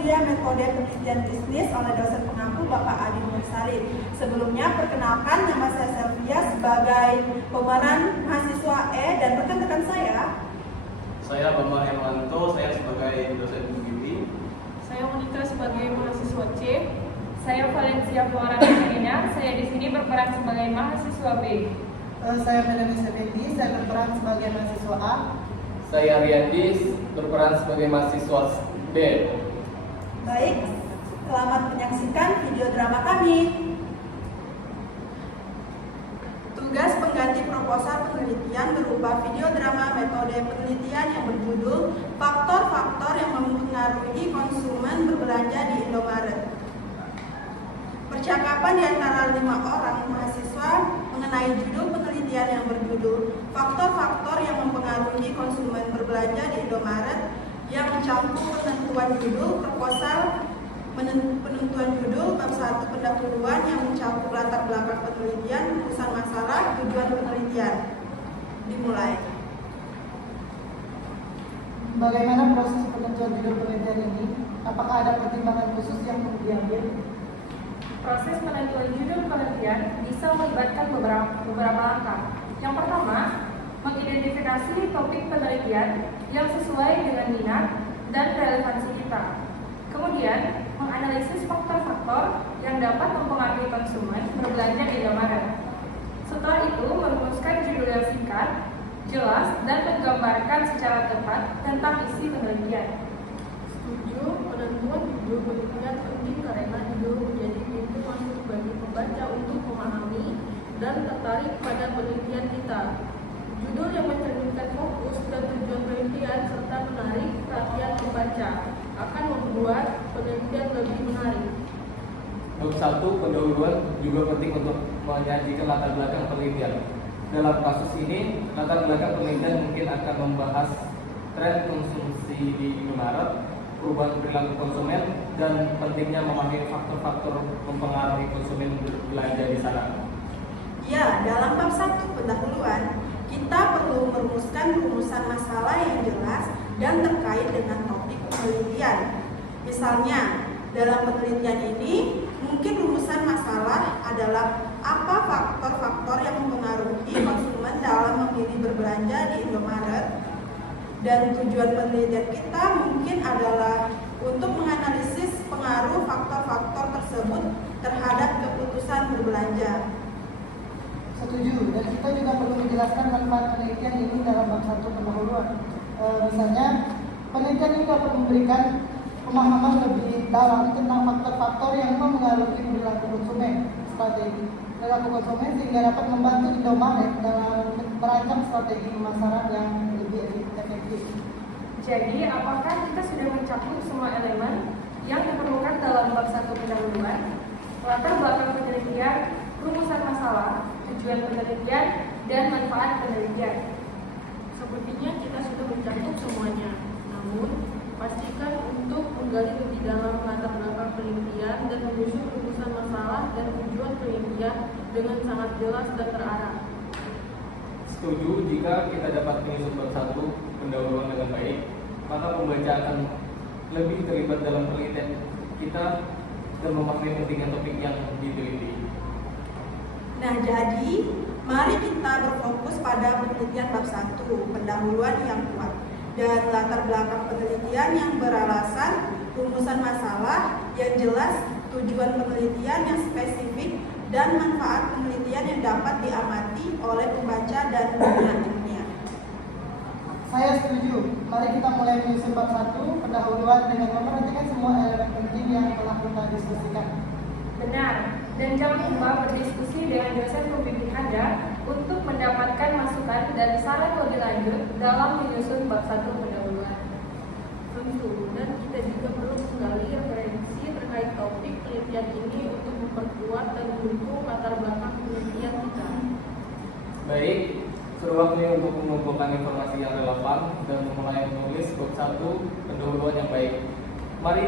kuliah metode penelitian bisnis oleh dosen pengampu Bapak Adi Mursalid. Sebelumnya, perkenalkan nama saya Selvia sebagai pemeran mahasiswa E dan rekan-rekan saya Bambang Hermanto, saya sebagai dosen PGB. Saya Monika sebagai mahasiswa C. Saya Valencia Flora Katerina, saya di sini berperan sebagai mahasiswa B. Saya Melanie Sebendi, saya berperan sebagai mahasiswa A. Saya Riyadis, berperan sebagai mahasiswa B. Baik, selamat menyaksikan video drama kami. Tugas pengganti proposal penelitian berupa video drama metode penelitian yang berjudul Faktor-faktor yang mempengaruhi konsumen berbelanja di Indomaret. Percakapan di antara 5 orang mahasiswa mengenai judul penelitian yang berjudul Faktor-faktor yang mempengaruhi konsumen berbelanja di Indomaret yang mencakup penentuan judul proposal, penentuan judul, bab 1 pendahuluan yang mencakup latar belakang penelitian, rumusan masalah, tujuan penelitian. Dimulai. Bagaimana proses penentuan judul penelitian ini? Apakah ada pertimbangan khusus yang perlu diambil? Proses penentuan judul penelitian bisa melibatkan beberapa langkah. Yang pertama, mengidentifikasi topik penelitian yang sesuai dengan minat dan relevansi kita. Kemudian, menganalisis faktor-faktor yang dapat mempengaruhi konsumen berbelanja di Indomaret. Setelah itu, merumuskan judul yang singkat, jelas, dan menggambarkan secara tepat tentang isi penelitian. Setuju, penentuan judul penelitian penting karena judul menjadi pintu masuk bagi pembaca untuk memahami dan tertarik pada penelitian kita. Judul yang mencerminkan fokus dan tujuan penelitian serta menarik perhatian pembaca akan membuat penelitian lebih menarik. Bab 1 pendahuluan juga penting untuk menyajikan latar belakang penelitian. Dalam kasus ini, latar belakang penelitian mungkin akan membahas tren konsumsi di Indomaret, perubahan perilaku konsumen, dan pentingnya memahami faktor-faktor mempengaruhi konsumen berbelanja di sana. Ya, dalam bab 1 pendahuluan, kita perlu merumuskan rumusan masalah yang jelas dan terkait dengan topik penelitian. Misalnya, dalam penelitian ini, mungkin rumusan masalah adalah apa faktor-faktor yang mempengaruhi konsumen dalam memilih berbelanja di Indomaret. Dan tujuan penelitian kita mungkin adalah untuk menganalisis pengaruh faktor-faktor tersebut terhadap keputusan berbelanja. Setuju, dan kita juga perlu menjelaskan manfaat penelitian ini dalam bab 1 pendahuluan. Misalnya, penelitian ini dapat memberikan pemahaman lebih dalam tentang faktor-faktor yang mempengaruhi perilaku konsumen, strategi perilaku konsumen, sehingga dapat membantu Indomaret dalam merancang strategi pemasaran yang lebih efektif. Jadi, apakah kita sudah mencakup semua elemen yang diperlukan dalam bab 1 pendahuluan? Latar belakang penelitian, rumusan masalah, tujuan penelitian, dan manfaat penelitian. Sepertinya kita sudah mencakup semuanya. Namun, pastikan untuk menggali lebih dalam latar belakang penelitian dan menyusun rumusan masalah dan tujuan penelitian dengan sangat jelas dan terarah. Setuju, jika kita dapat menyusun bab 1 pendahuluan dengan baik, maka pembaca akan lebih terlibat dalam penelitian kita dan memahami pentingnya topik yang diteliti. Nah, jadi mari kita berfokus pada penelitian bab 1, pendahuluan yang kuat, dan latar belakang penelitian yang beralasan, rumusan masalah yang jelas, tujuan penelitian yang spesifik, dan manfaat penelitian yang dapat diamati oleh pembaca dan dunia ilmiah. Saya setuju. Mari kita mulai menyusun bab 1 pendahuluan dengan memperhatikan semua elemen penting yang telah kita diskusikan. Benar, dan jangan lupa berdiskusi dengan dosen pembimbing Anda untuk mendapatkan masukan dan saran lebih lanjut dalam menyusun bab 1 pendahuluan. Tentu, dan kita juga perlu menggali referensi terkait topik penelitian ini untuk memperkuat dan mendukung latar belakang penelitian kita. Baik, sudah waktunya untuk mengumpulkan informasi yang relevan dan memulai menulis bab 1 pendahuluan yang baik. Mari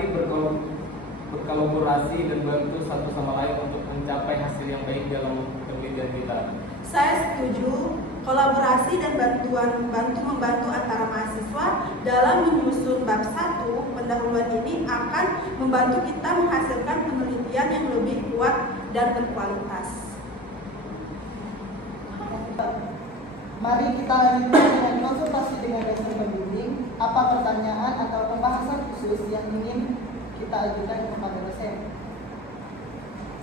berkolaborasi dan bantu satu sama lain untuk mencapai hasil yang baik dalam penelitian kita. Saya setuju. kolaborasi dan bantu-membantu antara mahasiswa dalam menyusun bab 1 pendahuluan ini akan membantu kita menghasilkan penelitian yang lebih kuat dan berkualitas. Mari kita lanjutkan dengan konsultasi dengan dosen pembimbing. Apa pertanyaan atau pembahasan khusus yang ingin kita ajukan kepada dosen?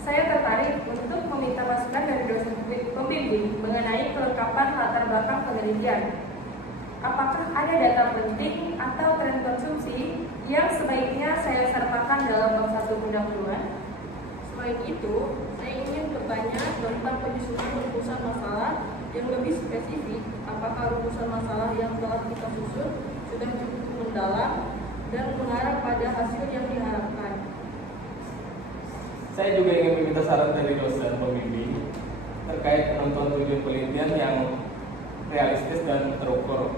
Saya tertarik untuk meminta masukan dari dosen pembimbing mengenai kelengkapan latar belakang penelitian. Apakah ada data penting atau tren konsumsi yang sebaiknya saya sertakan dalam bab 1 pendahuluan? Selain itu, saya ingin bertanya tentang penyusunan rumusan masalah yang lebih spesifik. Apakah rumusan masalah yang telah kita susun sudah cukup mendalam dan mengarah pada hasil yang diharapkan? Saya juga ingin meminta saran dari dosen pembimbing terkait penentuan tujuan penelitian yang realistis dan terukur.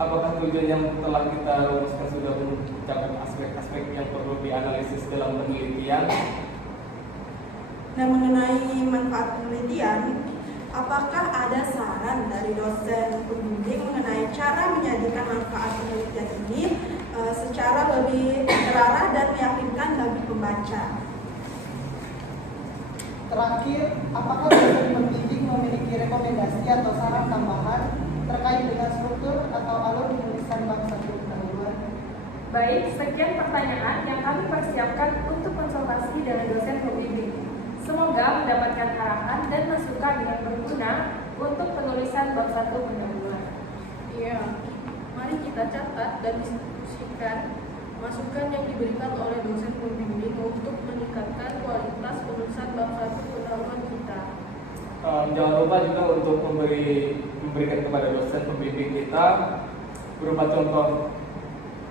Apakah tujuan yang telah kita rumuskan sudah mencakup aspek-aspek yang perlu dianalisis dalam penelitian? Nah, mengenai manfaat penelitian, apakah ada saran dari dosen pembimbing mengenai cara menyajikan manfaat penelitian ini secara lebih terarah dan meyakinkan bagi pembaca? Terakhir, apakah dosen pembimbing memiliki rekomendasi atau saran tambahan terkait dengan struktur atau alur penulisan bab 1 pendahuluan? Baik, sekian pertanyaan yang kami persiapkan untuk konsultasi dengan dosen pembimbing. Semoga mendapatkan arahan dan masukan yang berguna untuk penulisan bab 1 pendahuluan. Iya, mari kita catat dan diskusikan masukan yang diberikan oleh dosen pembimbing untuk meningkatkan kualitas penulisan bab 1 pendahuluan kita. Jangan lupa juga untuk memberikan kepada dosen pembimbing kita berupa contoh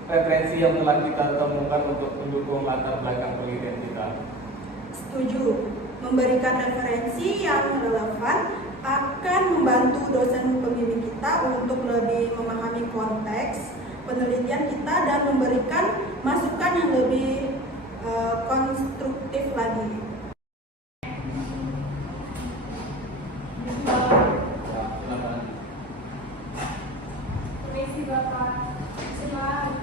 referensi yang telah kita temukan untuk mendukung latar belakang penelitian kita. Setuju. Memberikan referensi yang relevan akan membantu dosen pembimbing kita untuk lebih memahami konteks penelitian kita dan memberikan masukan yang lebih konstruktif lagi. Permisi Bapak, silakan.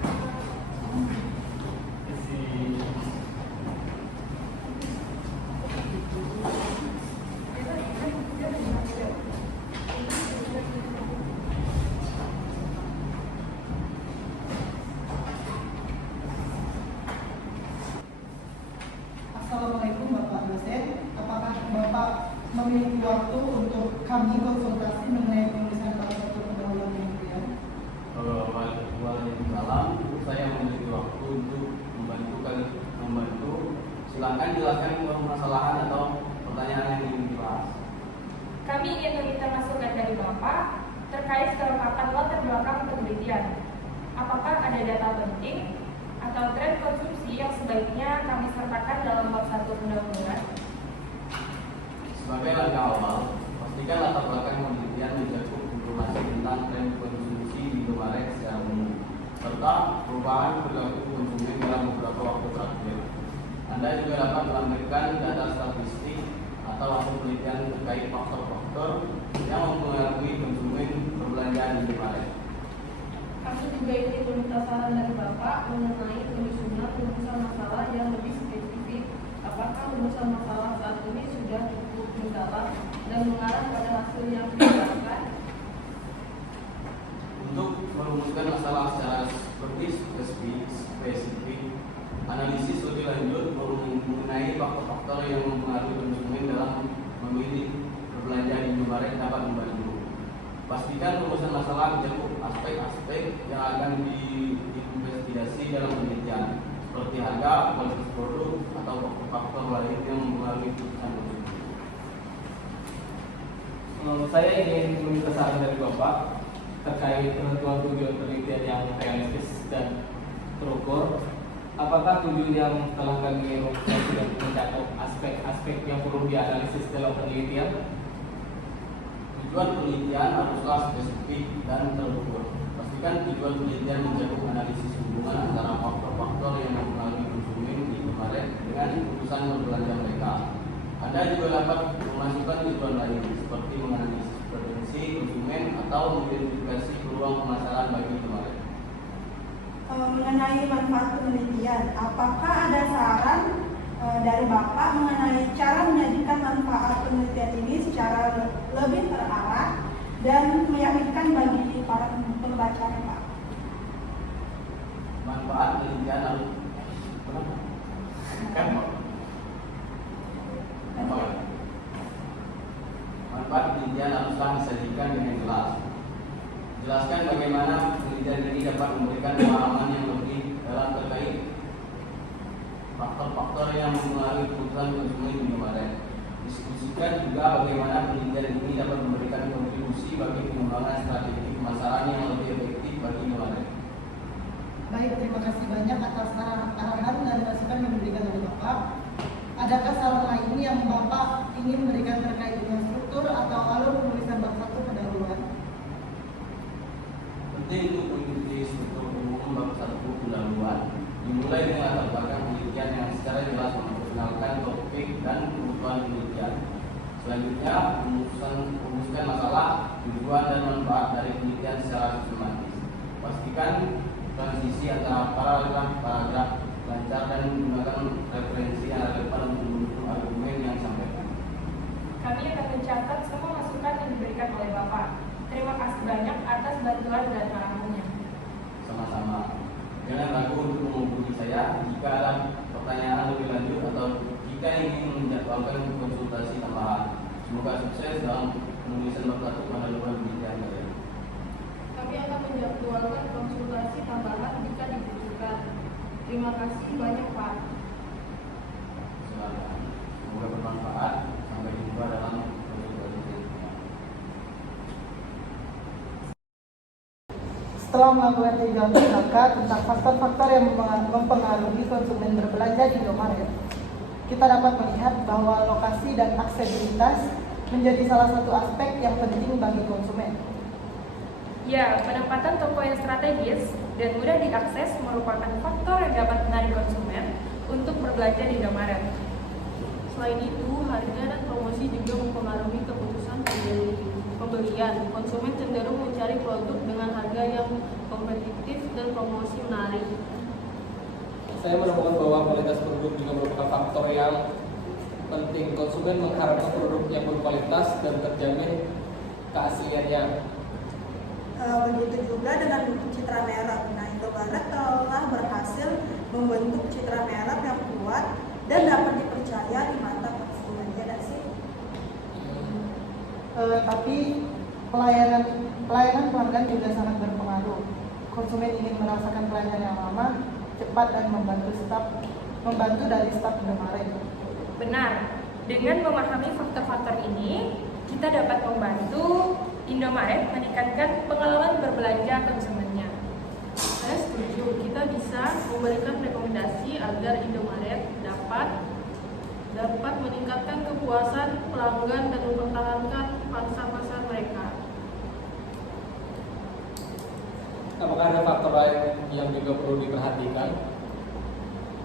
Assalamualaikum Bapak dosen. Apakah Bapak memiliki waktu untuk kami konsultasi mengenai penulisan bab 1 pendahuluan penelitian? Waalaikumsalam. Saya memiliki waktu untuk membantu. Silakan jelaskan permasalahan atau pertanyaan yang ingin dibahas. Kami ingin meminta masukan dari Bapak terkait kelengkapan latar belakang penelitian. Apakah ada data penting atau tren konsumsi yang sebaiknya kami sertakan dalam bab 1 pendahuluan? Sebagai langkah awal, pastikan latar belakang penelitian mencakup informasi tentang tren konsumsi di Indomaret secara umum, serta perubahan perilaku konsumen dalam beberapa waktu terakhir. Anda juga dapat melampirkan data statistik atau hasil penelitian terkait faktor-faktor yang mempengaruhi konsumen berbelanja di Indomaret. Kami juga ingin meminta saran dari Bapak mengenai penyusunan rumusan masalah yang lebih spesifik. Apakah rumusan masalah saat ini sudah cukup mendalam dan mengarah pada hasil yang diharapkan? Untuk merumuskan masalah secara spesifik, analisis lebih lanjut mengenai faktor-faktor yang mempengaruhi konsumen dalam memilih berbelanja di Indomaret dapat membantu. Pastikan rumusan masalah mencakup aspek-aspek yang akan diinvestigasi dalam penelitian, seperti harga, kualitas produk, atau faktor lain yang mempengaruhi keputusan konsumen. Saya ingin meminta saran dari Bapak terkait penentuan tujuan penelitian yang realistis dan terukur. Apakah tujuan yang telah kami rumuskan sudah mencakup aspek-aspek yang perlu dianalisis dalam penelitian? Tujuan penelitian haruslah spesifik dan terukur. Pastikan tujuan penelitian mencakup analisis hubungan antara faktor-faktor yang mempengaruhi konsumen di Indomaret dengan keputusan berbelanja mereka. Anda juga dapat memasukkan tujuan lain seperti menganalisis konsumsi konsumen atau mengidentifikasi peluang permasalahan bagi kemarin. Mengenai manfaat penelitian, apakah ada saran dari Bapak mengenai cara menyajikan manfaat penelitian ini secara lebih terarah dan meyakinkan bagi para pembaca, Pak? Manfaat penelitian lalu manfaat penelitian haruslah disajikan dengan jelas. Jelaskan bagaimana penelitian ini dapat memberikan pemahaman yang lebih dalam terkait faktor-faktor yang mempengaruhi keputusan konsumen di Indomaret. Diskusikan juga bagaimana penelitian ini dapat memberikan kontribusi bagi pengembangan strategi pemasaran yang lebih efektif bagi Indomaret. Baik, terima kasih banyak atas arahan dan masukan yang diberikan oleh Bapak. Adakah saran lain yang Bapak ingin memberikan terkait dengan struktur atau alur penulisan bab 1 pendahuluan? Penting untuk mengikuti struktur umum bab 1 pendahuluan dimulai dengan latar belakang penelitian yang secara jelas memperkenalkan topik dan kebutuhan penelitian. Selanjutnya, merumuskan masalah, tujuan dan manfaat dari penelitian secara sistematis. Pastikan transisi antara paragraf lancar dan menggunakan referensi yang relevan untuk mendukung argumen yang disampaikan. Kami akan mencatat semua masukan yang diberikan oleh Bapak. Terima kasih banyak atas bantuan dan arahannya. Sama-sama. Jangan ragu untuk menghubungi saya jika ada pertanyaan lebih lanjut atau jika ingin menjadwalkan konsultasi tambahan. Semoga sukses dalam penulisan bab 1 pendahuluan penelitian kalian. Kami akan menjadwalkan konsultasi tambahan jika dibutuhkan. Terima kasih banyak, Pak. Silakan. Semoga bermanfaat. Sampai jumpa dalam konsultasi berikutnya. Setelah melakukan tinjauan pustaka tentang faktor-faktor yang mempengaruhi konsumen berbelanja di Indomaret, kita dapat melihat bahwa lokasi dan aksesibilitas menjadi salah satu aspek yang penting bagi konsumen. Ya, penempatan toko yang strategis dan mudah diakses merupakan faktor yang dapat menarik konsumen untuk berbelanja di Indomaret. Selain itu, harga dan promosi juga mempengaruhi keputusan pembelian. Konsumen cenderung mencari produk dengan harga yang kompetitif dan promosi menarik. Saya menemukan bahwa kualitas produk juga merupakan faktor yang penting. Konsumen mengharapkan produk yang berkualitas dan terjamin keasliannya. Begitu juga dengan citra merek. Nah, Indomaret telah berhasil membentuk citra merek yang kuat dan dapat dipercaya di mata konsumen. Ya, tidak sih? Tapi pelayanan pelanggan juga sangat berpengaruh. Konsumen ingin merasakan pelayanan yang lama, cepat dan membantu dari staf Indomaret. Benar, dengan memahami faktor-faktor ini, kita dapat membantu Indomaret meningkatkan pengalaman berbelanja konsumennya. Saya setuju, kita bisa memberikan rekomendasi agar Indomaret dapat meningkatkan kepuasan pelanggan dan mempertahankan pangsa pasar mereka. Apakah ada faktor lain yang juga perlu diperhatikan?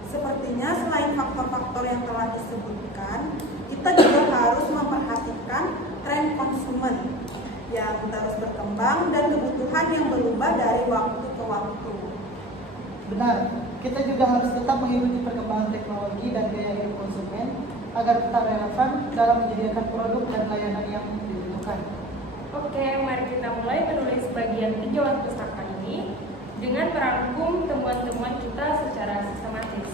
Sepertinya selain faktor-faktor yang telah disebutkan, kita juga harus memperhatikan tren konsumen yang terus berkembang dan kebutuhan yang berubah dari waktu ke waktu. Benar, kita juga harus tetap mengikuti perkembangan teknologi dan gaya hidup konsumen agar tetap relevan dalam menyediakan produk dan layanan yang dibutuhkan. Oke, mari kita mulai menulis bagian tinjauan pustaka ini dengan merangkum temuan-temuan kita secara sistematis.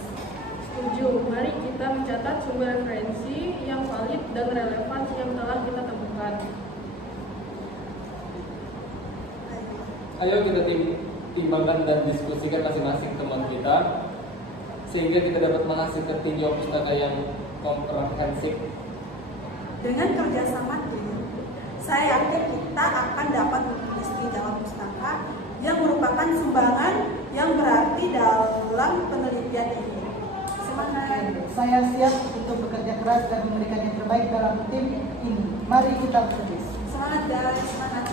Setuju, mari kita mencatat sumber referensi yang valid dan relevan yang telah kita temukan. Ayo kita timbangkan dan diskusikan masing-masing teman kita sehingga kita dapat menghasilkan tinjauan pustaka yang komprehensif. Dengan kerjasama tim, saya yakin kita akan dapat menulis tinjauan pustaka yang merupakan sumbangan yang berarti dalam penelitian ini. Semangat! Saya siap untuk bekerja keras dan memberikan yang terbaik dalam tim ini. Mari kita bertulis. Semangat guys, semangat.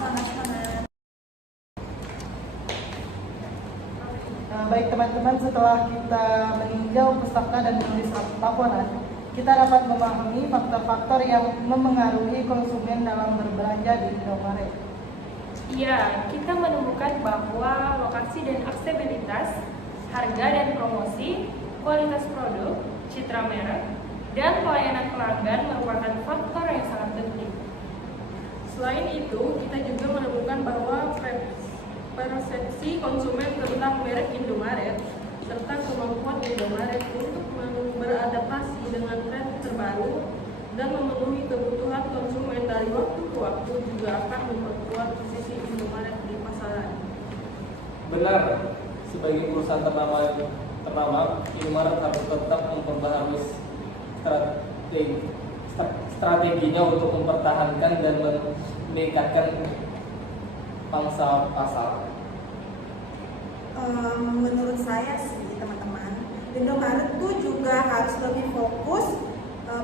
Baik teman-teman, setelah kita meninjau pustaka dan menulis laporan, kita dapat memahami faktor-faktor yang memengaruhi konsumen dalam berbelanja di Indomaret. Iya, kita menemukan bahwa lokasi dan aksesibilitas, harga dan promosi, kualitas produk, citra merek, dan pelayanan pelanggan merupakan faktor yang sangat penting. Selain itu, kita juga menemukan bahwa persepsi konsumen tentang merek Indomaret serta kemampuan Indomaret untuk beradaptasi dengan tren terbaru dan memenuhi kebutuhan konsumen dari waktu ke waktu juga akan memperkuat posisi Indomaret di pasaran. Benar, sebagai perusahaan ternama, Indomaret harus tetap memperbaharui strateginya untuk mempertahankan dan meningkatkan pangsa pasar. Menurut saya sih teman-teman, Indomaret tuh juga harus lebih fokus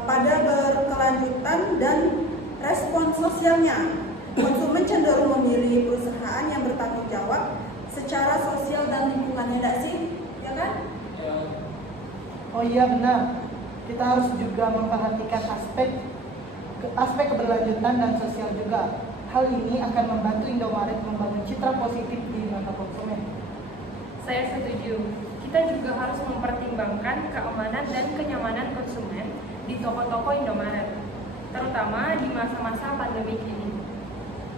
pada berkelanjutan dan respon sosialnya. Konsumen cenderung memilih perusahaan yang bertanggung jawab secara sosial dan lingkungannya, tidak sih? Ya kan? Ya, Oh iya benar, kita harus juga memperhatikan aspek keberlanjutan dan sosial juga. Hal ini akan membantu Indomaret membangun citra positif di mata konsumen. Saya setuju. Kita juga harus mempertimbangkan keamanan dan kenyamanan konsumen di toko-toko Indomaret, terutama di masa-masa pandemi ini.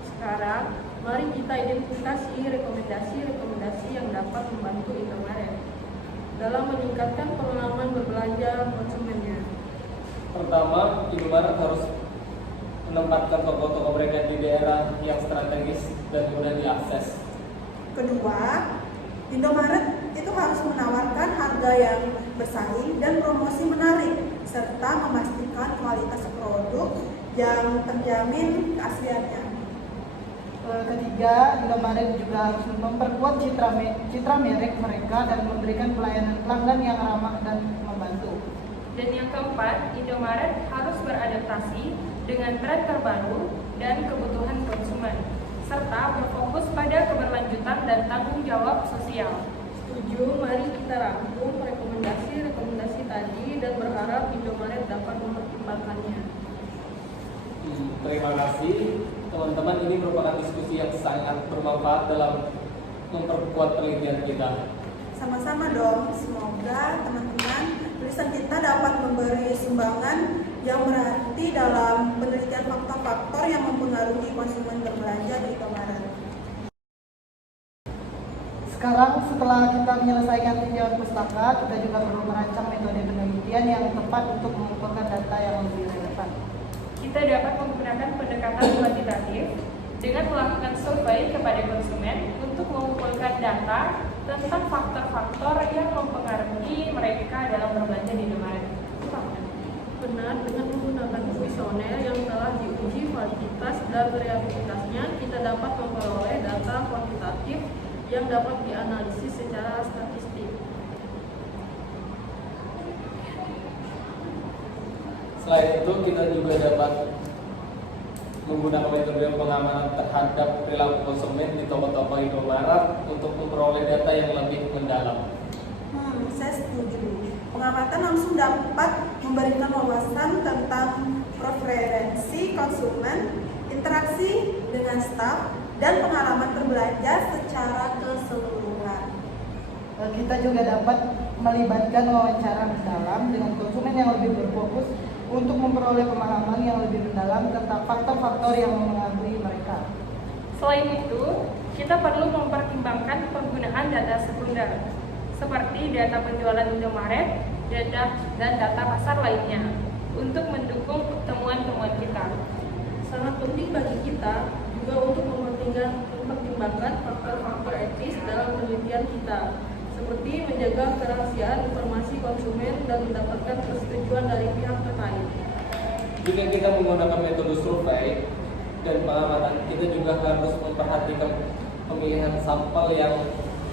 Sekarang, mari kita identifikasi rekomendasi yang dapat membantu Indomaret dalam meningkatkan pengalaman berbelanja konsumennya. pertama, Indomaret harus menempatkan toko-toko mereka di daerah yang strategis dan mudah diakses. Kedua, Indomaret itu harus menawarkan harga yang bersaing dan promosi menarik, serta memastikan kualitas produk yang terjamin keasliannya. Ketiga, Indomaret juga harus memperkuat citra merek mereka dan memberikan pelayanan pelanggan yang ramah dan membantu. Dan yang keempat, Indomaret harus beradaptasi dengan tren terbaru dan kebutuhan konsumen, serta berfokus pada keberlanjutan dan tanggung jawab sosial. Setuju, mari kita rangkum rekomendasi tadi dan berharap Indomaret dapat mempertimbangkannya. Terima kasih teman-teman, ini merupakan diskusi yang sangat bermanfaat dalam memperkuat penelitian kita. Sama-sama dong, semoga teman-teman tulisan kita dapat memberi sumbangan yang berarti dalam penelitian faktor-faktor yang mempengaruhi konsumen berbelanja di Indomaret. Sekarang setelah kita menyelesaikan tinjauan pustaka, kita juga perlu merancang metode penelitian yang tepat untuk mengumpulkan data yang lebih relevan. Kita dapat menggunakan pendekatan kuantitatif dengan melakukan survei kepada konsumen untuk mengumpulkan data tentang faktor-faktor yang mempengaruhi mereka dalam berbelanja di Indomaret. Benar, dengan menggunakan kuesioner yang telah diuji validitas dan reliabilitasnya, kita dapat memperoleh data kuantitatif yang dapat dianalisis secara statistik. Selain itu, kita juga dapat menggunakan metode pengamanan terhadap perilaku konsumen di toko-toko Indomaret untuk memperoleh data yang lebih mendalam. Saya setuju. Pengamatan langsung dapat memberikan wawasan tentang preferensi konsumen, interaksi dengan staf, dan pengalaman berbelanja secara keseluruhan. Kita juga dapat melibatkan wawancara mendalam dengan konsumen yang lebih berfokus untuk memperoleh pemahaman yang lebih mendalam tentang faktor-faktor yang mempengaruhi mereka. Selain itu, kita perlu mempertimbangkan penggunaan data sekunder seperti data penjualan Indomaret, dan data pasar lainnya untuk mendukung temuan-temuan kita. Sangat penting bagi kita juga untuk mempertimbangkan faktor-faktor etis dalam penelitian kita, seperti menjaga kerahasiaan informasi konsumen dan mendapatkan persetujuan dari pihak terkait. Jika kita menggunakan metode survei dan pengamatan, kita juga harus memperhatikan pemilihan sampel yang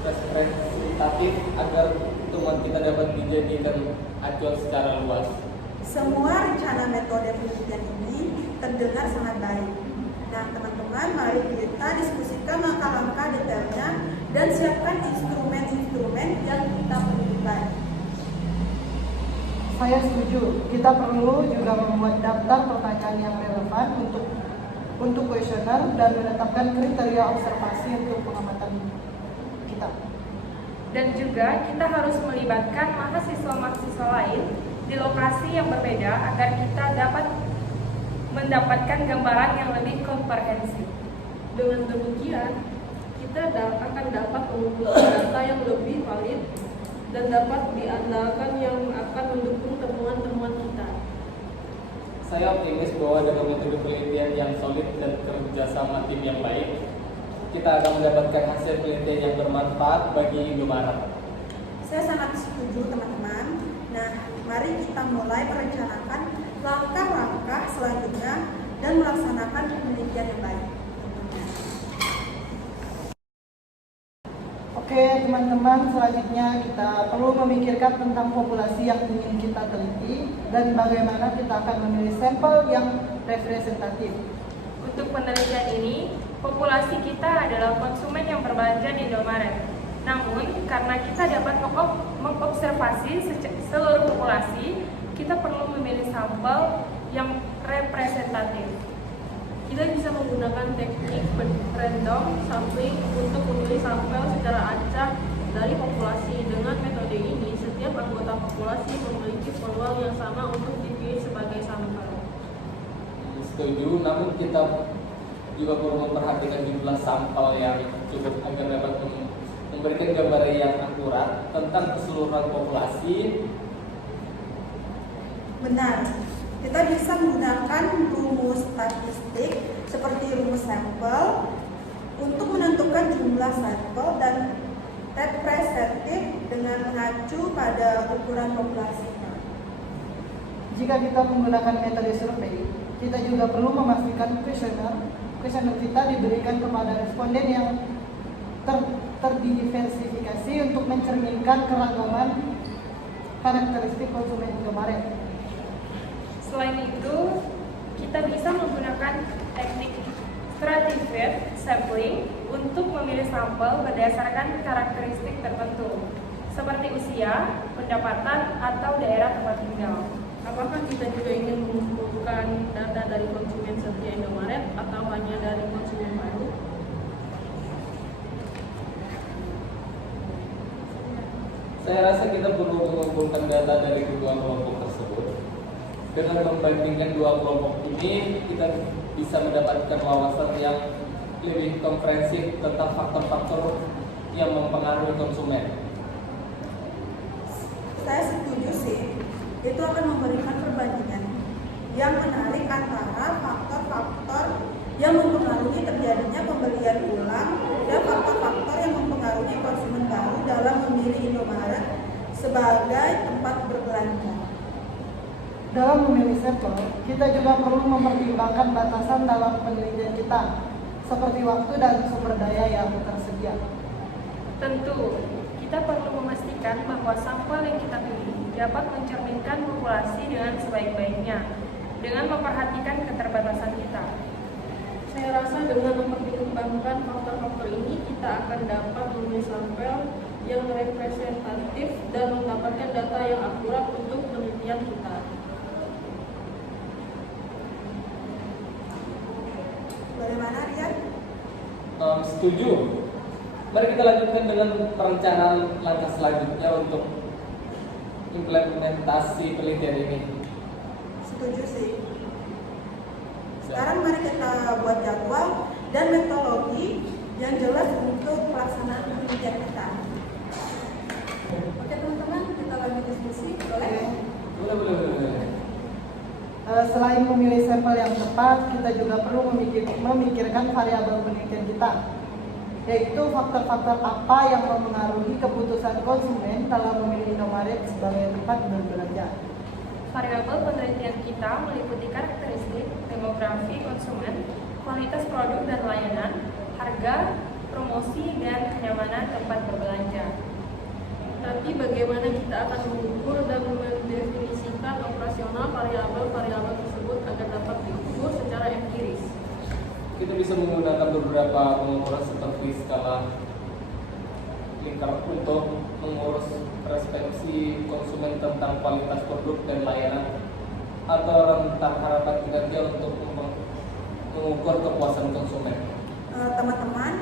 representatif agar temuan kita dapat dijadikan acuan secara luas. Semua rencana metode penelitian ini terdengar sangat baik. Nah, teman-teman, mari kita diskusikan langkah-langkah detailnya dan siapkan instrumen-instrumen yang kita perlukan. Saya setuju. Kita perlu juga membuat daftar pertanyaan yang relevan untuk kuesioner dan menetapkan kriteria observasi untuk pengamatan kita. Dan juga kita harus melibatkan mahasiswa-mahasiswa lain di lokasi yang berbeda agar kita dapat mendapatkan gambaran yang lebih komprehensif. Dengan demikian, kita akan dapat mengumpulkan data yang lebih valid dan dapat diandalkan yang akan mendukung temuan-temuan kita. Saya optimis bahwa dengan metode penelitian yang solid dan kerjasama tim yang baik, kita akan mendapatkan hasil penelitian yang bermanfaat bagi Indomaret. Saya sangat setuju teman-teman. Nah, mari kita mulai merencanakan langkah-langkah selanjutnya dan melaksanakan penelitian yang baik. Oke teman-teman, selanjutnya kita perlu memikirkan tentang populasi yang ingin kita teliti dan bagaimana kita akan memilih sampel yang representatif. Untuk penelitian ini, populasi kita adalah konsumen yang berbelanja di Indomaret. Namun, karena kita dapat mengobservasi seluruh populasi, kita perlu memilih sampel yang representatif. Kita bisa menggunakan teknik random sampling untuk memilih sampel secara acak dari populasi. Dengan metode ini, setiap anggota populasi memiliki peluang yang sama untuk dipilih sebagai sampel. Setuju, namun kita juga perlu memperhatikan jumlah sampel yang cukup agar dapat memberikan gambaran yang akurat tentang keseluruhan populasi. Benar, kita bisa menggunakan rumus statistik seperti rumus sampel untuk menentukan jumlah sampel dan representatif dengan mengacu pada ukuran populasi. Jika kita menggunakan metode survei, kita juga perlu memastikan kuesioner kita diberikan kepada responden yang terdiversifikasi untuk mencerminkan keragaman karakteristik konsumen Indomaret. Selain itu, kita bisa menggunakan teknik stratified sampling untuk memilih sampel berdasarkan karakteristik tertentu, seperti usia, pendapatan, atau daerah tempat tinggal. Apakah kita juga ingin mengumpulkan data dari konsumen setia Indomaret atau hanya dari konsumen baru? Saya rasa kita perlu mengumpulkan data dari kedua kelompok tersebut. Dengan membandingkan dua kelompok ini, kita bisa mendapatkan wawasan yang lebih komprehensif tentang faktor-faktor yang mempengaruhi konsumen. Saya setuju sih, itu akan memberikan perbandingan yang menarik antara faktor-faktor yang mempengaruhi terjadinya pembelian ulang dan faktor-faktor yang mempengaruhi konsumen baru dalam memilih Indomaret sebagai tempat berbelanja. Dalam memilih sampel, kita juga perlu mempertimbangkan batasan dalam penelitian kita, seperti waktu dan sumber daya yang tersedia. Tentu, kita perlu memastikan bahwa sampel yang kita pilih dapat mencerminkan populasi dengan sebaik-baiknya, dengan memperhatikan keterbatasan kita. Saya rasa dengan mempertimbangkan faktor-faktor ini, kita akan dapat memilih sampel yang representatif dan mendapatkan data yang akurat untuk penelitian kita. Bagaimana, Rian? Setuju. Mari kita lanjutkan dengan perencanaan langkah selanjutnya untuk implementasi penelitian ini. Setuju sih. Sekarang mari kita buat jadwal dan metodologi yang jelas untuk pelaksanaan penelitian kita. Oke teman-teman, kita lanjut diskusi, boleh? Boleh. Selain memilih sampel yang tepat, kita juga perlu memikirkan variabel penelitian kita, yaitu faktor-faktor apa yang mempengaruhi keputusan konsumen dalam memilih Indomaret sebagai tempat berbelanja. Variabel penelitian kita meliputi karakteristik, demografi konsumen, kualitas produk dan layanan, harga, promosi, dan kenyamanan tempat berbelanja. Nanti bagaimana kita akan mengukur dan mendefinisikan operasional variabel-variabel tersebut agar dapat diukur secara empiris. Kita bisa menggunakan beberapa pengukuran seperti skala Likert untuk mengurus persepsi konsumen tentang kualitas produk dan layanan, atau rentang harapan kinerja untuk mengukur kepuasan konsumen. Teman-teman,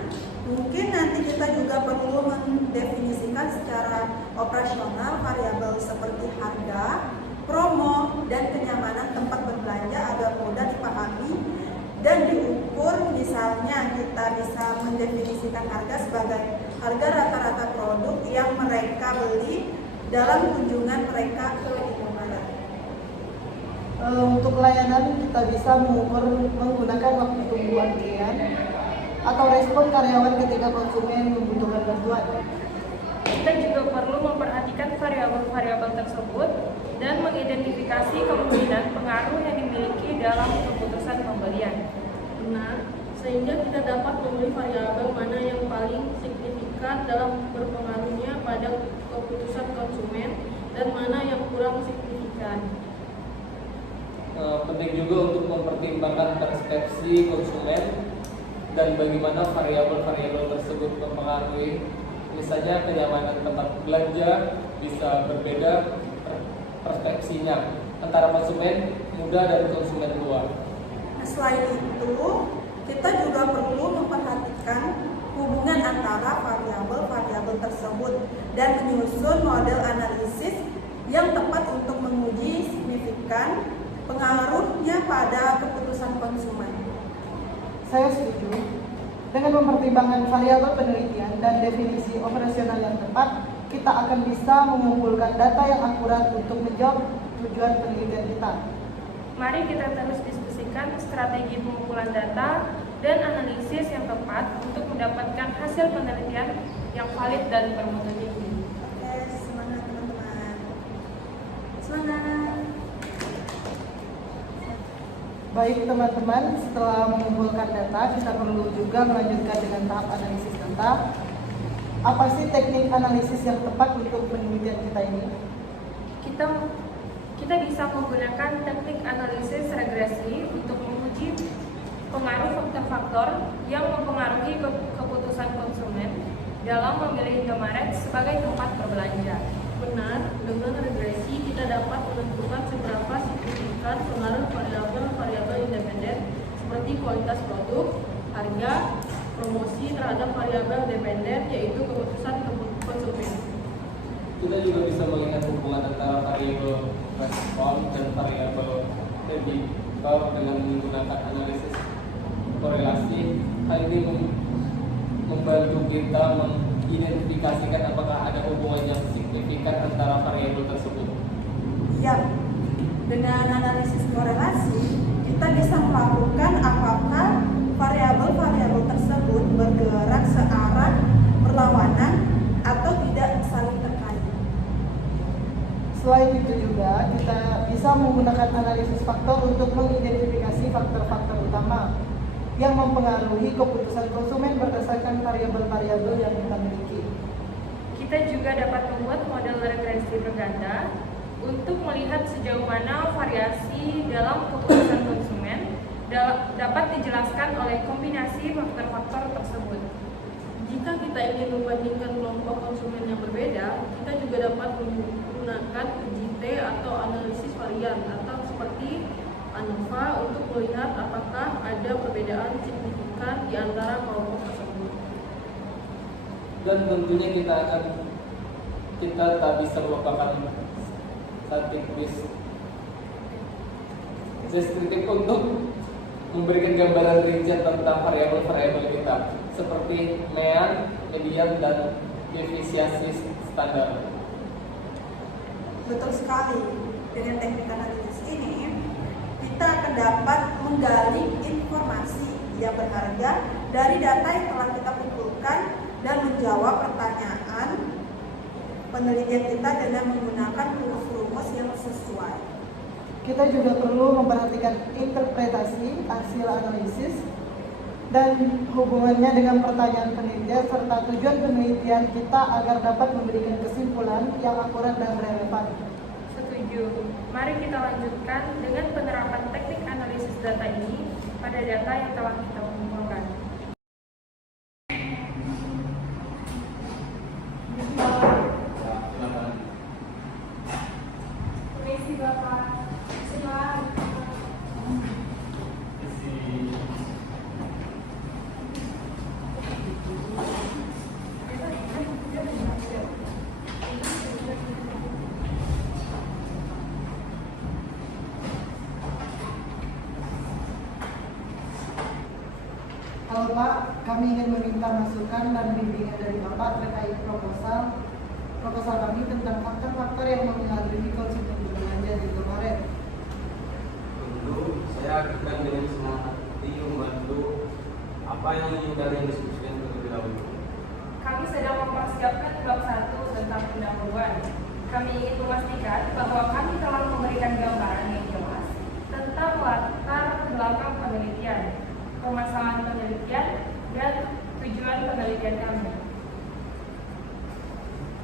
mungkin nanti kita juga perlu mendefinisikan secara operasional variabel seperti harga, promo, dan kenyamanan tempat berbelanja agar mudah dipahami dan diukur. Misalnya kita bisa mendefinisikan harga sebagai harga rata-rata produk yang mereka beli dalam kunjungan mereka ke Indomaret. Untuk layanan kita bisa mengukur menggunakan waktu tunggu antrian atau respon karyawan ketika konsumen membutuhkan bantuan. Kita juga perlu memperhatikan variabel-variabel tersebut dan mengidentifikasi kemungkinan pengaruh yang dimiliki dalam keputusan pembelian. Benar, sehingga kita dapat memilih variabel mana yang paling signifikan dalam berpengaruhnya pada keputusan konsumen dan mana yang kurang signifikan. Penting juga untuk mempertimbangkan persepsi konsumen dan bagaimana variabel-variabel tersebut mempengaruhi. Misalnya kenyamanan tempat belanja bisa berbeda persepsinya antara konsumen muda dan konsumen tua. Nah, selain itu, kita juga perlu memperhatikan hubungan antara variabel-variabel tersebut dan menyusun model analisis yang tepat untuk menguji signifikan pengaruhnya pada keputusan konsumen. Saya setuju. Dengan mempertimbangkan variabel penelitian dan definisi operasional yang tepat, kita akan bisa mengumpulkan data yang akurat untuk menjawab tujuan penelitian kita. Mari kita terus diskusikan strategi pengumpulan data dan analisis yang tepat untuk mendapatkan hasil penelitian yang valid dan bermutu tinggi. Oke, semangat teman-teman. Semangat. Baik teman-teman, setelah mengumpulkan data, kita perlu juga melanjutkan dengan tahap analisis data. Apa sih teknik analisis yang tepat untuk penelitian kita ini? Kita bisa menggunakan teknik analisis regresi untuk menguji pengaruh faktor-faktor yang mempengaruhi keputusan konsumen dalam memilih Indomaret sebagai tempat berbelanja. Benar, dengan regresi kita dapat menentukan seberapa signifikan pengaruh variabel-variabel independen seperti kualitas produk, harga, promosi terhadap variabel dependen yaitu keputusan konsumen. Kita juga bisa melihat hubungan antara variabel respon dan variabel prediktor dengan menggunakan analisis korelasi. Hal ini membantu kita mengidentifikasikan apakah ada hubungan yang signifikan antara variabel tersebut. Ya, dengan analisis korelasi, kita bisa melakukan apakah variabel-variabel tersebut bergerak searah berlawanan atau tidak saling terkait. Selain itu juga, kita bisa menggunakan analisis faktor untuk mengidentifikasi faktor-faktor utama yang mempengaruhi keputusan konsumen berdasarkan variabel-variabel yang kita miliki. Kita juga dapat membuat model regresi berganda untuk melihat sejauh mana variasi dalam keputusan konsumen dapat dijelaskan oleh kombinasi faktor-faktor tersebut. Jika kita ingin membandingkan kelompok konsumen yang berbeda, kita juga dapat menggunakan uji T atau analisis varian atau seperti ANOVA untuk melihat apakah ada perbedaan signifikan di antara kelompok tersebut. Dan tentunya kita tak bisa melupakan static deskriptif untuk memberikan gambaran rincian tentang variabel-variabel kita seperti mean, median, dan defisiensi standar. Betul sekali. Dengan teknik analisis ini, kita akan dapat menggali informasi yang berharga dari data yang telah kita kumpulkan dan menjawab pertanyaan penelitian kita dengan menggunakan rumus-rumus yang sesuai. Kita juga perlu memperhatikan interpretasi hasil analisis dan hubungannya dengan pertanyaan penelitian serta tujuan penelitian kita agar dapat memberikan kesimpulan yang akurat dan relevan. Setuju. Mari kita lanjutkan dengan penerapan teknik analisis data ini pada data yang telah kita kumpulkan. Pak, kami ingin meminta masukan dan bimbingan dari Bapak terkait proposal kami tentang faktor-faktor yang mempengaruhi konsumen berbelanja di Indomaret. Tentu saya akan dengan senang hati membantu apa yang ingin kalian diskusikan terlebih dahulu. Kami sedang mempersiapkan bab 1 tentang pendahuluan. Kami ingin memastikan bahwa kami telah memberikan gambaran yang jelas tentang latar belakang penelitian, permasalahan penelitian, dan tujuan penelitian kami.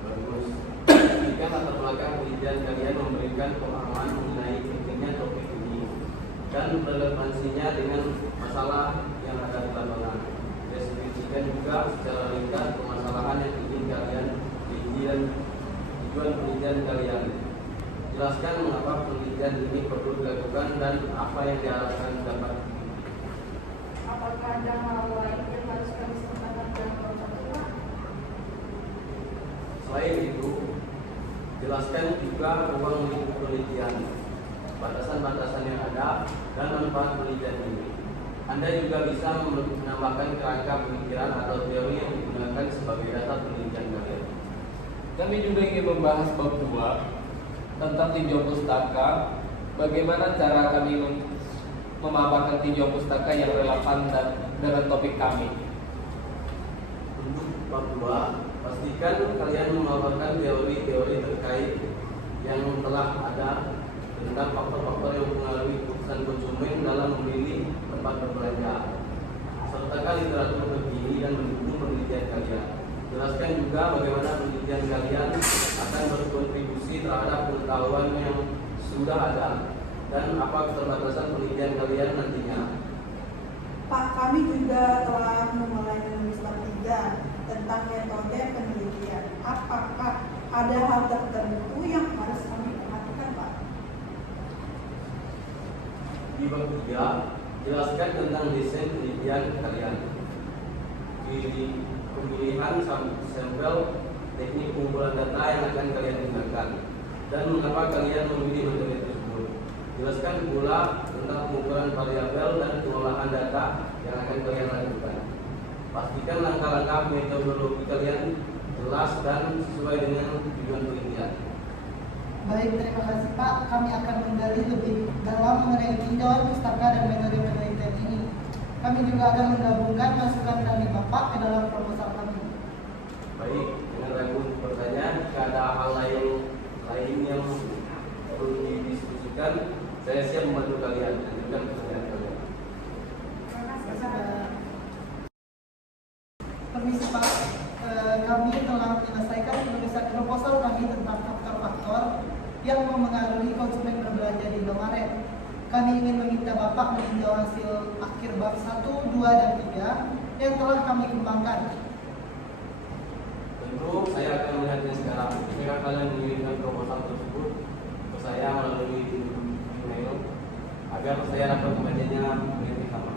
Bagus. Jika latar belakang penelitian kalian memberikan pemahaman mengenai pentingnya topik ini dan relevansinya dengan masalah yang ada di lapangan. Deskripsikan juga secara ringkas permasalahan yang ingin kalian teliti dan tujuan penelitian kalian. Jelaskan mengapa penelitian ini perlu dilakukan dan apa yang diharapkan dapat. Apakah ada hal lain yang harus kami sampaikan dalam bab 1, Pak? Selain itu, jelaskan juga ruang lingkup penelitian, batasan-batasan yang ada, dan manfaat penelitian ini. Anda juga bisa menambahkan kerangka pemikiran atau teori yang digunakan sebagai dasar penelitian kalian. Kami juga ingin membahas bab 2 tentang tinjau pustaka. Bagaimana cara kami memaparkan tinjau pustaka yang relevan dan dengan topik kami. Untuk bab 2, pastikan kalian memaparkan teori-teori terkait yang telah ada tentang faktor-faktor yang mempengaruhi keputusan konsumen dalam memilih tempat berbelanja. Sertakan literatur terkini dan mendukung penelitian kalian. Jelaskan juga bagaimana penelitian kalian akan berkontribusi terhadap pengetahuan yang sudah ada dan apa keterbatasan penelitian kalian nantinya. Pak, kami juga telah memulai menulis bab 3 tentang metode penelitian. Apakah ada hal tertentu yang harus kami perhatikan, Pak? Di bab 3, jelaskan tentang desain penelitian kalian. Pemilihan sampel, teknik pengumpulan data yang akan kalian gunakan, dan mengapa kalian memilih metode tersebut. Jelaskan pula tentang pengukuran variabel dan pengolahan data yang akan kalian lakukan. Pastikan langkah-langkah metodologi kalian jelas dan sesuai dengan tujuan penelitian. Baik, terima kasih Pak. Kami akan menggali lebih dalam mengenai tinjauan pustaka dan metode penelitian ini. Kami juga akan menggabungkan masukan dari Bapak ke dalam proposal kami. Baik, dengan ragu untuk bertanya, jika ada hal lain yang perlu didiskusikan, saya siap membantu kalian dan juga pertanyaan kalian. Terima kasih, Terima kasih, Pak. Pak. Permisi Pak, kami telah menyelesaikan penulisan proposal kami tentang faktor-faktor yang mempengaruhi konsumen berbelanja di Indomaret. Kami ingin meminta Bapak meninjau hasil akhir bab 1, 2, dan 3 yang telah kami kembangkan. Tentu saya akan melihatnya sekarang. Jika kalian mengirimkan proposal tersebut ke saya melalui email agar saya dapat membacanya dengan sama.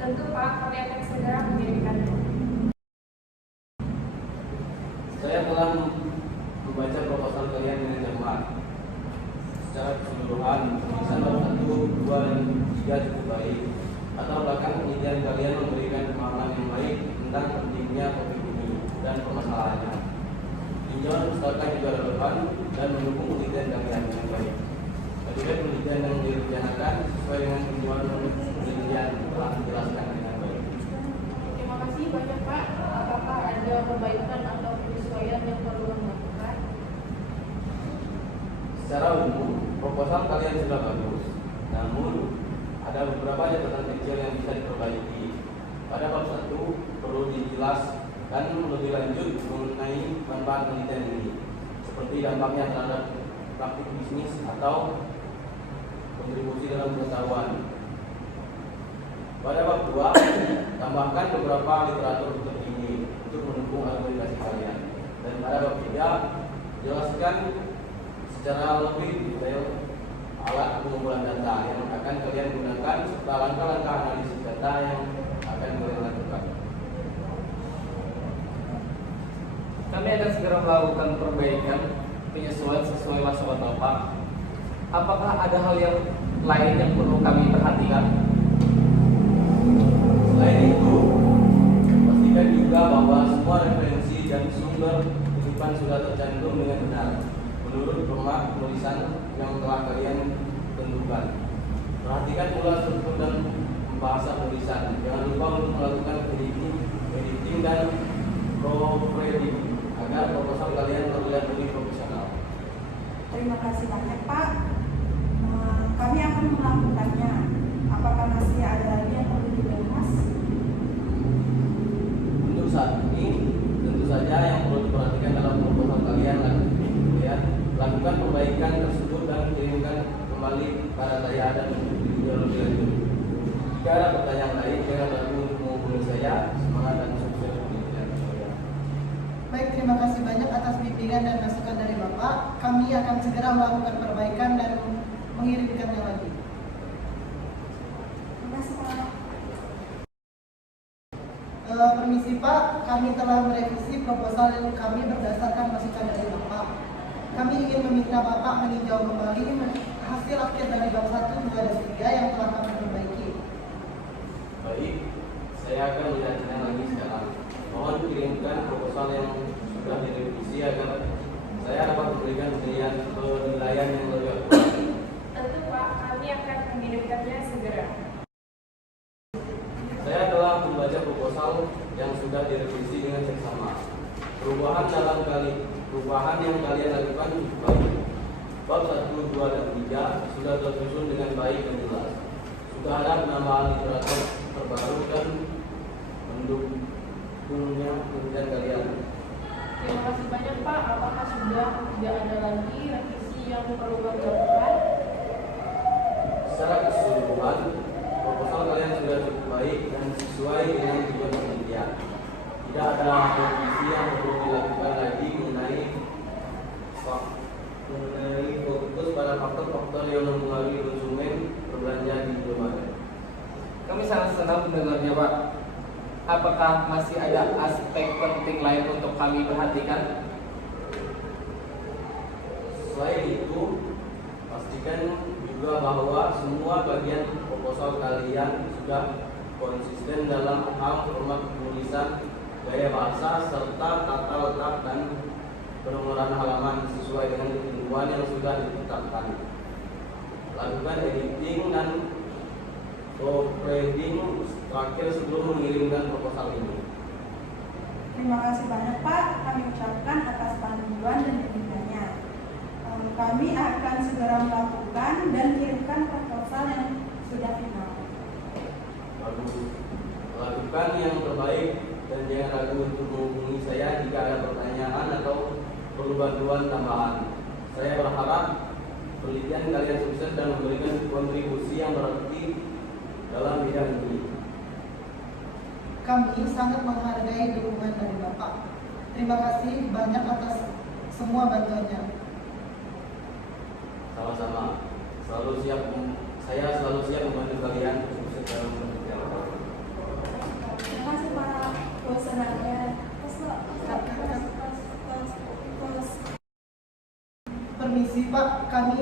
Tentu Pak, kami akan segera mengirimkannya. Saya telah membaca proposal kalian dengan cermat. Secara keseluruhan, tulisan bab 1, 2, dan 3 cukup baik. Latar belakang penelitian kalian memberikan pemahaman yang baik tentang pentingnya topik ini dan permasalahannya. Tinjauan pustaka juga relevan dan mendukung penelitian kalian yang baik. Ketika penelitian yang direncanakan sesuai dengan tujuan penelitian telah dijelaskan dengan baik. Terima kasih banyak Pak. Apakah ada perbaikan atau penyesuaian yang perlu dilakukan? Secara umum, proposal kalian sudah bagus, namun ada beberapa catatan kecil yang bisa diperbaiki. Pada bab 1 perlu dijelaskan lebih lanjut mengenai manfaat penelitian ini, seperti dampaknya terhadap praktik bisnis atau kontribusi dalam pengetahuan. Pada bab 2, tambahkan beberapa literatur terkini untuk mendukung argumentasi kalian. Dan pada bab 3, jelaskan secara lebih detail alat pengumpulan data yang akan kalian gunakan serta langkah-langkah analisis data yang akan kalian lakukan. Kami akan segera melakukan perbaikan penyesuaian sesuai masukan Bapak. Apakah ada hal yang lain yang perlu kami perhatikan? Selain itu, juga bahwa semua referensi dan sumber kutipan sudah tercantum dengan benar menurut format tulisan yang telah kalian tentukan. Perhatikan pula struktur dan bahasa tulisan. Jangan lupa untuk melakukan editing dan proofreading agar proposal kalian terlihat lebih profesional. Terima kasih banyak Pak. Kami akan melakukannya. Apakah masih ada lagi yang perlu dibahas? Untuk saat ini, tentu saja yang perlu diperhatikan dalam proposal kalian lakukan perbaikan tersebut dan kirimkan kembali pada saya dan video lebih lanjut. Jika ada pertanyaan lain, jangan ragu untuk menghubungi saya. Semangat dan sukses penelitian saya. Baik, terima kasih banyak atas bimbingan dan masukan dari Bapak. Kami akan segera melakukan perbaikan dan mengirimkannya lagi. Terima kasih Pak. Permisi Pak, kami telah merevisi proposal yang kami berdasarkan masukan dari Bapak. Kami ingin meminta Bapak meninjau kembali hasil akhir dari bab 1, 2, dan 3 yang telah kami perbaiki. Baik, saya akan melihatnya lagi sekarang. Mohon kirimkan proposal yang sudah direvisi agar saya dapat memberikan penilaian yang lebih akurat. Tentu Pak, kami akan mengirimkannya segera. Saya telah membaca proposal yang sudah direvisi dengan seksama. Perubahan yang kalian lakukan cukup baik. Bab 1, 2, dan 3 sudah tersusun dengan baik dan jelas. Sudah ada penambahan literatur terbaru dan mendukungnya penelitian kalian. Terima kasih banyak Pak. Apakah sudah tidak ada lagi revisi yang perlu kami lakukan? Secara keseluruhan, proposal kalian sudah cukup baik dan sesuai dengan tujuan penelitian. Tidak ada revisi yang perlu dilakukan lagi mengenai fokus pada faktor-faktor yang mempengaruhi konsumen berbelanja di Indomaret. Kami sangat senang mendengarnya Pak. Apakah masih ada aspek penting lain untuk kami perhatikan? Selain itu, pastikan juga bahwa semua bagian proposal kalian sudah konsisten dalam hal format penulisan, gaya bahasa, serta tata letak dan penomoran halaman sesuai dengan ketentuan yang sudah ditetapkan. Lakukan editing dan proofreading terakhir sebelum mengirimkan proposal ini. Terima kasih banyak Pak. Kami ucapkan atas panduan dan bimbingannya. Kami akan segera melakukan dan kirimkan proposal yang sudah final. Bagus. Lakukan yang terbaik dan jangan ragu untuk menghubungi saya jika ada pertanyaan atau perlu bantuan tambahan. Saya berharap penelitian kalian sukses dan memberikan kontribusi yang berarti dalam bidang ini. Kami sangat menghargai dukungan dari Bapak. Terima kasih banyak atas semua bantuannya. Sama-sama. Saya selalu siap membantu kalian sukses dalam penelitian. Terima kasih Pak. Bosannya. Permisi Pak, kami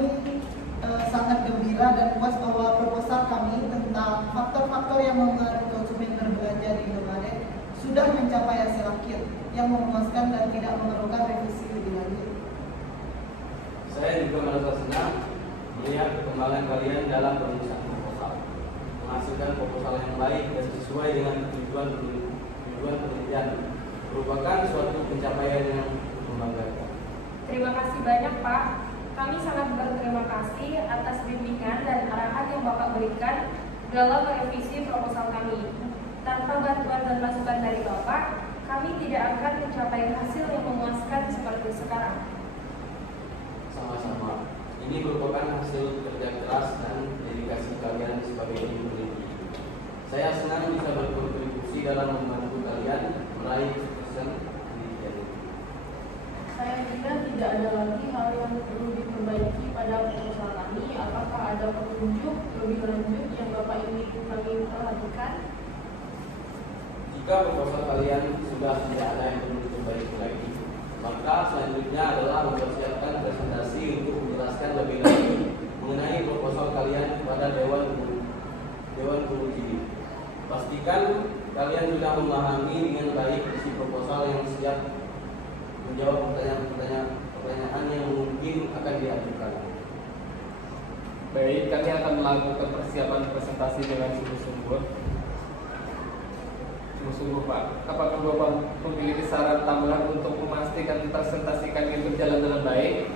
sangat gembira dan puas bahwa proposal kami tentang faktor-faktor yang mempengaruhi konsumen berbelanja di Indomaret sudah mencapai hasil akhir yang memuaskan dan tidak memerlukan revisi lebih lanjut. Saya juga merasa senang melihat perkembangan kalian dalam penulisan proposal, menghasilkan proposal yang baik dan sesuai dengan tujuan penelitian, merupakan suatu pencapaian yang membanggakan. Terima kasih banyak Pak. Kami sangat berterima kasih atas bimbingan dan arahan yang Bapak berikan dalam merevisi proposal kami. Tanpa bantuan dan masukan dari Bapak, kami tidak akan mencapai hasil yang memuaskan seperti sekarang. Sama-sama. Ini merupakan hasil kerja keras dan dedikasi kalian sebagai tim peneliti. Saya senang bisa berkontribusi dalam membantu kalian meraih kesuksesan penelitian ini. Saya kira tidak ada lagi hal yang perlu diperbaiki pada proposal kami. Apakah ada petunjuk lebih lanjut yang Bapak ingin kami perhatikan? Jika proposal kalian sudah tidak ada yang perlu diperbaiki lagi, maka selanjutnya adalah mempersiapkan presentasi untuk menjelaskan lebih lanjut mengenai proposal kalian kepada Dewan Penguji. Pastikan kalian sudah memahami dengan baik isi proposal yang siap menjawab pertanyaan yang mungkin akan diajukan. Baik, kami akan melakukan persiapan presentasi dengan sungguh-sungguh. Pak, apakah Bapak memiliki saran tambahan untuk memastikan presentasi kami berjalan dengan baik?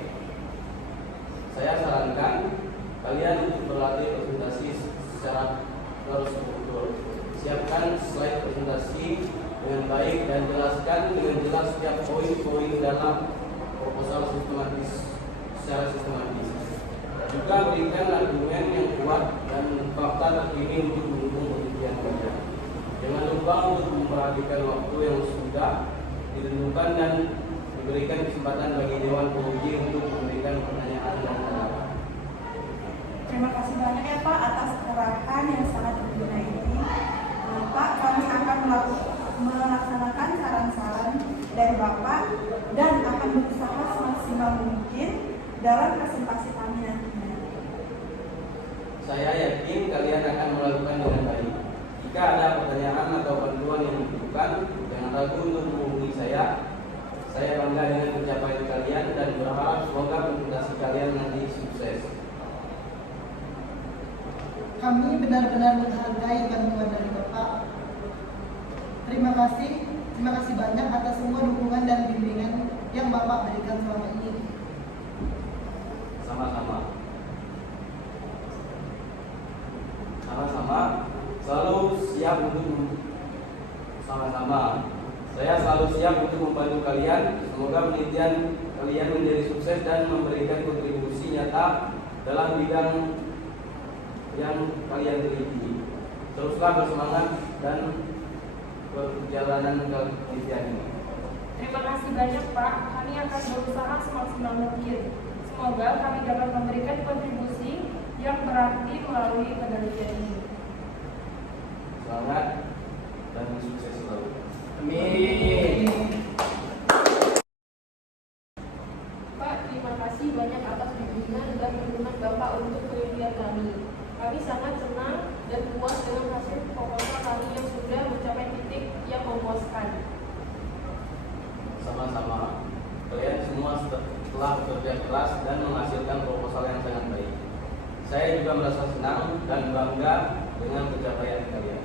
Saya sarankan kalian untuk berlatih presentasi secara terstruktur. Siapkan slide presentasi dengan baik dan jelaskan dengan jelas setiap poin-poin dalam proposal secara sistematis. Juga berikan argumen yang kuat dan fakta terkini untuk mendukung penelitian kalian. Jangan lupa untuk memperhatikan waktu yang sudah ditentukan dan diberikan kesempatan bagi Dewan Penguji untuk memberikan pertanyaan dan tanggapan. Terima kasih banyak ya Pak atas arahan yang sangat berguna ini. Pak, kami akan melaksanakan saran-saran dari Bapak dan akan berusaha semaksimal mungkin dalam presentasi kami nantinya. Saya yakin kalian akan melakukan dengan baik. Jika ada pertanyaan atau bantuan yang dibutuhkan, jangan ragu untuk menghubungi saya. Saya bangga dengan pencapaian kalian dan berharap semoga presentasi kalian nanti sukses. Kami benar-benar menghargai bantuan dari Bapak. Terima kasih banyak atas semua dukungan dan bimbingan yang Bapak berikan selama ini. Sama-sama. Saya selalu siap untuk membantu kalian. Semoga penelitian kalian menjadi sukses dan memberikan kontribusi nyata dalam bidang yang kalian teliti. Teruslah bersemangat dan perjalanan penelitian ini. Terima kasih banyak Pak, kami akan berusaha semaksimal mungkin. Semoga kami dapat memberikan kontribusi yang berarti melalui penelitian ini. Semangat dan sukses selalu. Amin. Pak, terima kasih banyak atas bimbingan dan dukungan Bapak untuk penelitian kami. Kami sangat senang dan puas dengan hasil proposal kami yang sudah mencapai titik yang memuaskan. Sama-sama. Kalian semua telah bekerja keras dan menghasilkan proposal yang sangat baik. Saya juga merasa senang dan bangga dengan pencapaian kalian.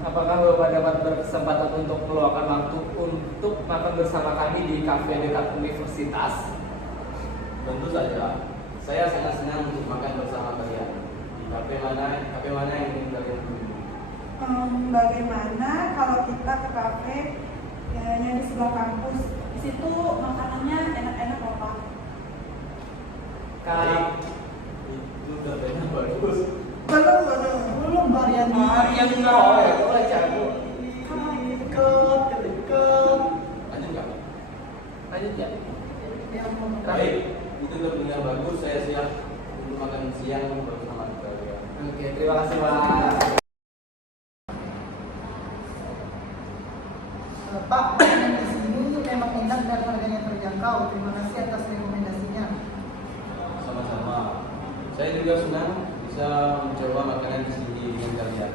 Apakah Bapak dapat berkesempatan untuk meluangkan waktu untuk makan bersama kami di kafe dekat universitas? Tentu saja. Saya sangat senang untuk makan bersama kalian. Di kafe mana yang ingin kalian kunjungi? Bagaimana kalau kita ke kafe yang di sebelah kampus? Di situ makanannya enak-enak loh Pak. Baik. Itu katanya bagus. Belum varian Yang enggak, boleh jago. Deket. Lanjut nggak? Lanjut ya. Baik. Itu terdengar bagus. Saya siap untuk makan siang bersama kalian. Oke, terima kasih Pak. Pak, makanan di sini memang enak dan harganya terjangkau. Terima kasih atas rekomendasinya. Sama-sama. Saya juga senang bisa mencoba makanan di sini dengan kalian.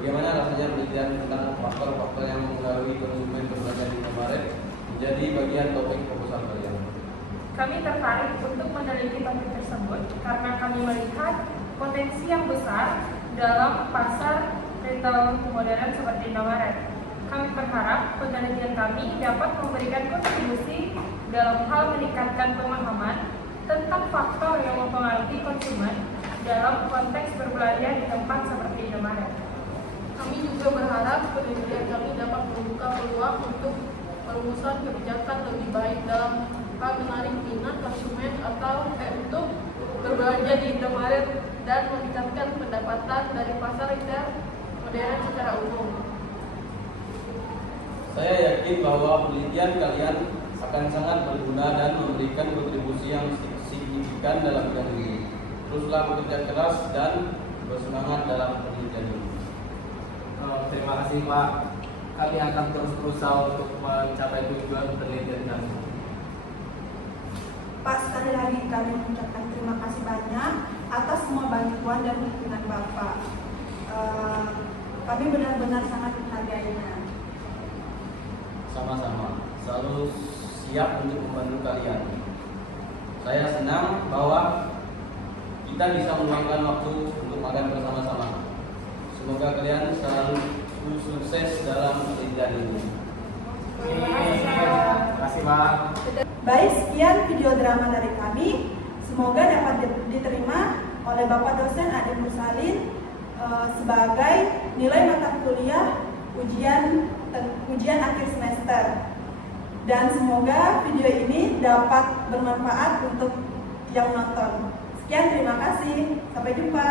Bagaimana rasanya penelitian tentang faktor-faktor yang mempengaruhi konsumen perbelanjaan di kemarin menjadi bagian topik proposal kalian? Kami tertarik untuk meneliti topik tersebut karena kami melihat potensi yang besar dalam pasar retail modern seperti Indomaret. Kami berharap penelitian kami dapat memberikan kontribusi dalam hal meningkatkan pemahaman tentang faktor yang mempengaruhi konsumen dalam konteks berbelanja di tempat seperti Indomaret. Kami juga berharap penelitian kami dapat membuka peluang untuk perumusan kebijakan lebih baik dalam hal menarik minat konsumen atau untuk berbelanja di Indomaret dan meningkatkan pendapatan dari pasar retail modern secara umum. Saya yakin bahwa penelitian kalian akan sangat berguna dan memberikan kontribusi yang signifikan dalam bidang ini. Teruslah bekerja keras dan bersemangat dalam penelitian ini. Terima kasih Pak. Kami akan terus berusaha untuk mencapai tujuan penelitian kami. Pak, sekali lagi kami mengucapkan terima kasih banyak atas semua bantuan dan dukungan Bapak. Kami benar-benar sangat menghargainya. Sama-sama, selalu siap untuk membantu kalian. Saya senang bahwa kita bisa meluangkan waktu untuk makan bersama-sama. Semoga kalian selalu sukses dalam penelitian ini. Terima kasih, Pak. Baik, sekian video drama dari kami. Semoga dapat diterima oleh Bapak dosen Ade Mursalin sebagai nilai mata kuliah ujian akhir semester. Dan semoga video ini dapat bermanfaat untuk yang nonton. Sekian, terima kasih. Sampai jumpa.